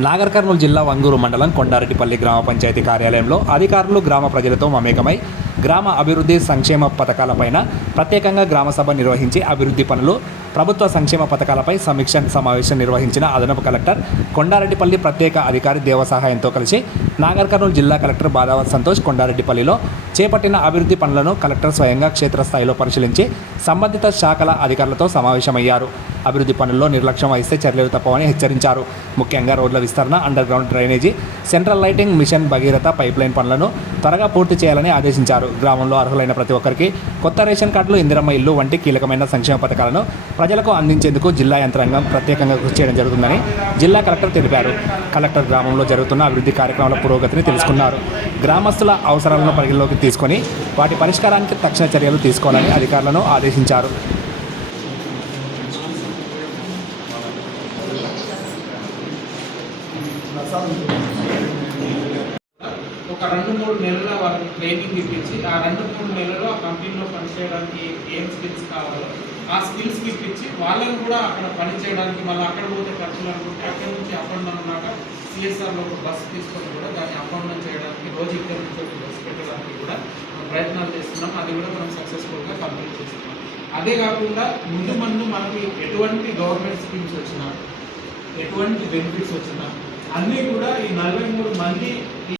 నాగర్ కర్నూలు జిల్లా వంగూరు మండలం కొండారెడ్డిపల్లి గ్రామ పంచాయతీ కార్యాలయంలో అధికారులు గ్రామ ప్రజలతో మమేకమై గ్రామ అభివృద్ధి సంక్షేమ పథకాలపైన ప్రత్యేకంగా గ్రామ సభ నిర్వహించి అభివృద్ధి పనులు ప్రభుత్వ సంక్షేమ పథకాలపై సమీక్ష సమావేశం నిర్వహించిన అదనపు కలెక్టర్ కొండారెడ్డిపల్లి ప్రత్యేక అధికారి దేవసహాయంతో కలిసి నాగర్ కర్నూలు జిల్లా కలెక్టర్ బాదావత్ సంతోష్ కొండారెడ్డిపల్లిలో చేపట్టిన అభివృద్ధి పనులను కలెక్టర్ స్వయంగా క్షేత్రస్థాయిలో పరిశీలించి సంబంధిత శాఖల అధికారులతో సమావేశమయ్యారు. అభివృద్ధి పనుల్లో నిర్లక్ష్యం వహిస్తే చర్యలు తప్పవని హెచ్చరించారు. ముఖ్యంగా రోడ్ల విస్తరణ underground drainage central lighting mission Bhagiratha pipeline పనులను త్వరగా పూర్తి చేయాలని ఆదేశించారు. గ్రామంలో అర్హులైన ప్రతి ఒక్కరికి కొత్త రేషన్ కార్డులు ఇందిరమ్మ ఇల్లు వంటి కీలకమైన సంక్షేమ పథకాలను ప్రజలకు అందించేందుకు జిల్లా యంత్రాంగం ప్రత్యేకంగా కృషి చేయడం జరుగుతుందని జిల్లా కలెక్టర్ తెలిపారు. కలెక్టర్ గ్రామంలో జరుగుతున్న అభివృద్ధి కార్యక్రమాల పురోగతిని తెలుసుకున్నారు. గ్రామస్తుల అవసరాలను పరిగణలోకి తీసుకొని వాటి పరిష్కారానికి తక్షణ చర్యలు తీసుకోవాలని అధికారులను ఆదేశించారు. ఒక రెండు మూడు నెలల వాళ్ళకి ట్రైనింగ్ ఇప్పించి ఆ రెండు మూడు నెలలు ఆ కంపెనీలో పనిచేయడానికి ఏం స్కిల్స్ కావాలో ఆ స్కిల్స్ ఇప్పించి వాళ్ళని కూడా అక్కడ పని చేయడానికి మళ్ళీ అక్కడ పోతే ఖర్చులు అనుకుంటే అక్కడ నుంచి అప్ ఉన్నాక సిఎస్ఆర్లో ఒక బస్సు తీసుకొని కూడా దాన్ని అపాయింట్మెంట్ చేయడానికి రోజు ఇక్కడ నుంచి ఒక బస్సు పెట్టడానికి కూడా మనం ప్రయత్నాలు చేస్తున్నాం. అది కూడా మనం సక్సెస్ఫుల్గా కంప్లీట్ చేస్తున్నాం. అదే కాకుండా ముందు ముందు మనకి ఎటువంటి గవర్నమెంట్ స్కీమ్స్ వచ్చినా ఎటువంటి బెనిఫిట్స్ వచ్చినా అన్నీ కూడా ఈ నలభై మూడు మంది